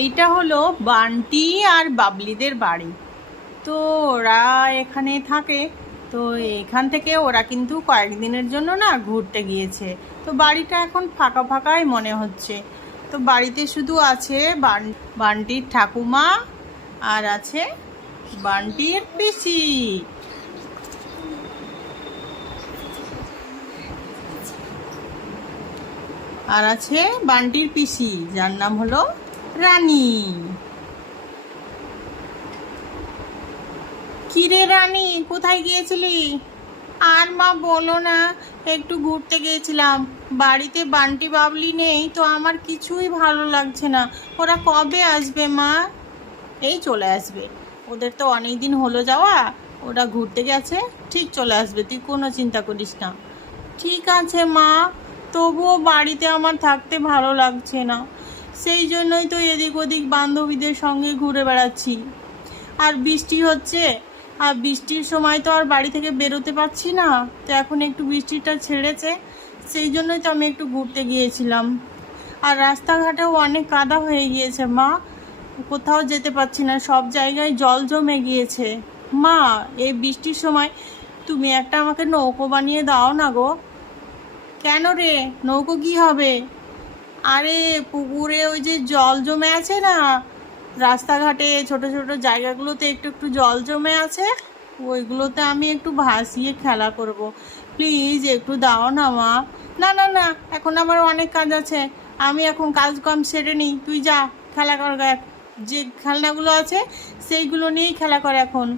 এইটা হলো বান্টি আর বাবলিদের বাড়ি। তো ওরা এখানে থাকে। তো এখান থেকে ওরা কিন্তু কয়েকদিনের জন্য না ঘুরতে গিয়েছে। তো বাড়িটা এখন ফাঁকা ফাঁকাই মনে হচ্ছে। তো বাড়িতে শুধু আছে বান্টির ঠাকুমা আর আছে বান্টির পিসি। আর আছে বান্টির পিসি, যার নাম হলো রানী। কিরে রানী, কোথায় গিয়েছিলি? আর মা বলো না, একটু ঘুরতে গিয়েছিলাম। বাড়িতে বান্টি বাবলি নেই, তো আমার কিছুই ভালো লাগছে না। ওরা কবে আসবে মা? এই চলে আসবে, ওদের তো অনেক দিন হলো যাওয়া। ওরা ঘুরতে গেছে, ঠিক চলে আসবে, তুই কোনো চিন্তা করিস না। ঠিক আছে মা, তবুও বাড়িতে আমার থাকতে ভালো লাগছে না। সেই জন্যই তো এদিক ওদিক বান্ধবীদের সঙ্গে ঘুরে বেড়াচ্ছি। আর বৃষ্টি হচ্ছে, আর বৃষ্টির সময় তো আর বাড়ি থেকে বেরোতে পারছি না। তো এখন একটু বৃষ্টিটা ছেড়েছে, সেই জন্যই তো আমি একটু ঘুরতে গিয়েছিলাম। আর রাস্তাঘাটেও অনেক কাদা হয়ে গিয়েছে মা, কোথাও যেতে পারছি না, সব জায়গায় জল জমে গিয়েছে। মা, এই বৃষ্টির সময় তুমি একটা আমাকে নৌকো বানিয়ে দাও না গো। কেন রে, নৌকো কি হবে? আরে পুকুরে ওই যে জল জমে আছে না, রাস্তাঘাটে ছোট ছোট জায়গাগুলোতে একটু একটু জল জমে আছে, ওইগুলোতে আমি একটু ভাসিয়ে খেলা করব। প্লিজ একটু দাও না মা। না না না, এখন আমার অনেক কাজ আছে, আমি এখন কাজ কাম সেরে নিই। তুই যা, খেলা কর, যে খেলনাগুলো আছে সেইগুলো নিয়েই খেলা কর এখন।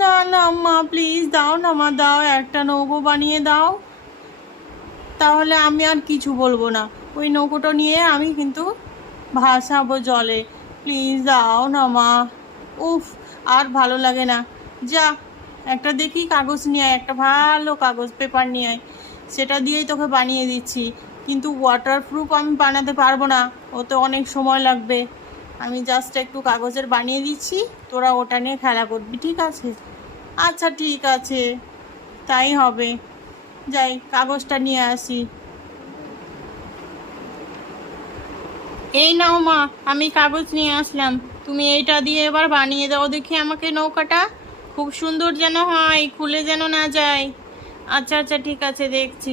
না না মা, প্লিজ দাও না মা, দাও, একটা নৌকো বানিয়ে দাও, তাহলে আমি আর কিছু বলবো না। ওই নৌকোটা নিয়ে আমি কিন্তু ভাসাবো জলে। প্লিজ দাও না মা। উফ, আর ভালো লাগে না। যা, একটা দেখি কাগজ নিয়ে আয়, একটা ভালো কাগজ পেপার নিয়ে আয়, সেটা দিয়েই তোকে বানিয়ে দিচ্ছি। কিন্তু ওয়াটারপ্রুফ আমি বানাতে পারবো না, ওতে অনেক সময় লাগবে। আমি জাস্ট একটু কাগজের বানিয়ে দিচ্ছি, তোরা ওটা নিয়ে খেলা করবি, ঠিক আছে? আচ্ছা ঠিক আছে, তাই হবে। যাই, কাগজটা নিয়ে আসি। এই নাও মা, আমি কাগজ নিয়ে আসলাম, তুমি এইটা দিয়ে এবার বানিয়ে দাও দেখি আমাকে নৌকাটা। খুব সুন্দর যেন হয়, খুলে যেন না যায়। আচ্ছা আচ্ছা ঠিক আছে, দেখছি।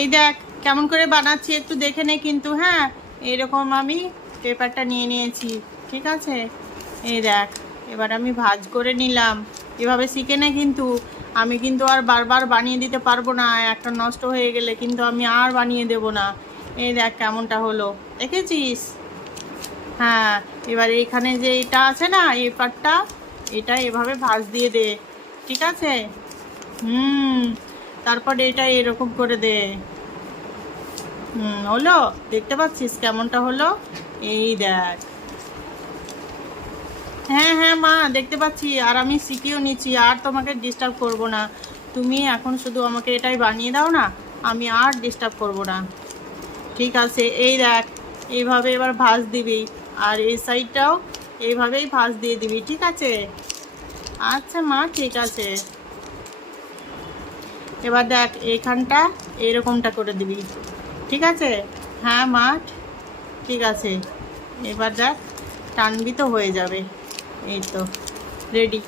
এই দেখ কেমন করে বানাচ্ছি, একটু দেখে নে কিন্তু। হ্যাঁ, এইরকম আমি পেপারটা নিয়ে নিয়েছি, ঠিক আছে? এই দেখ, এবার আমি ভাঁজ করে নিলাম। এভাবে শিখে নে কিন্তু। আমি কিন্তু আর বারবার বানিয়ে দিতে পারবো না, একটা নষ্ট হয়ে গেলে কিন্তু আমি আর বানিয়ে দেব না। এই দেখ কেমনটা হলো, দেখেছিস? হ্যাঁ, এবার এইখানে যে এটা আছে না, এই পাটটা, এটা এভাবে ভাঁজ দিয়ে দে, ঠিক আছে? তারপর এটা এরকম করে দে। হলো, দেখতে পাচ্ছিস কেমনটা হলো? এই দেখ। হ্যাঁ হ্যাঁ মা, দেখতে পাচ্ছি, আর আমি শিখিয়েও নিচ্ছি, আর তোমাকে ডিস্টার্ব করব না। তুমি এখন শুধু আমাকে এটাই বানিয়ে দাও না, আমি আর ডিস্টার্ব করব না, ঠিক আছে? এই দেখ, এইভাবে এবার ভাঁজ দিবি, আর এই সাইডটাও এইভাবেই ভাঁজ দিয়ে দিবি, ঠিক আছে? আচ্ছা মা, ঠিক আছে। এবার দেখ এইখানটা এরকমটা করে দিবি, ঠিক আছে? হ্যাঁ মা, ঠিক আছে। এবার দেখ, টানবি তো হয়ে যাবে। এই তো রেডি।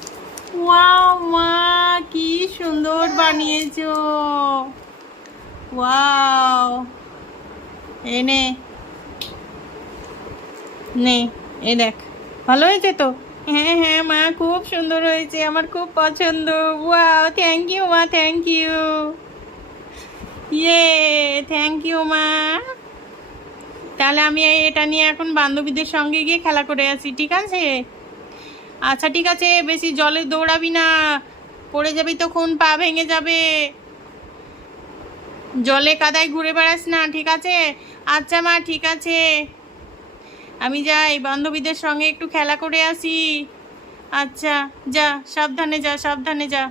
ওয়াও মা, কি সুন্দর বানিয়েছো। ওয়াও, এনে নে, এ দেখ, ভালো হয়েছে তো? হ্যাঁ হ্যাঁ মা, খুব সুন্দর হয়েছে, আমার খুব পছন্দ। ওয়াও, থ্যাংক ইউ মা, থ্যাংক ইউ। ইয়ে, থ্যাংক ইউ মা। তাহলে আমি এটা নিয়ে এখন বান্ধবীদের সঙ্গে গিয়ে খেলা করে আসি, ঠিক আছে? আচ্ছা ঠিক আছে, বেশি জলে দৌড়াবি না, পড়ে যাবি তখন, পা ভেঙে যাবে। জলে কাদায় ঘুরে বেড়াস না, ঠিক আছে? আচ্ছা মা, ঠিক আছে, আমি যাই বান্ধবীদের সঙ্গে একটু খেলা করে আসি। আচ্ছা, যা, সাবধানে যা, সাবধানে যা।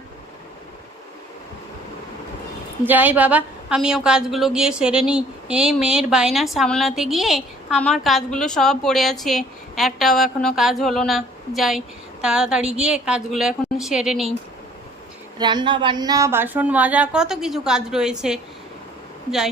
যাই বাবা, আমিও কাজগুলো গিয়ে সেরে নিই। এই মেয়ের বায়না সামলাতে গিয়ে আমার কাজগুলো সব পড়ে আছে, একটাও এখনো কাজ হলো না। যাই, তাড়াতাড়ি গিয়ে কাজগুলো এখন সেরে নিই। রান্না বান্না, বাসন মাজা, কত কিছু কাজ রয়েছে। যাই।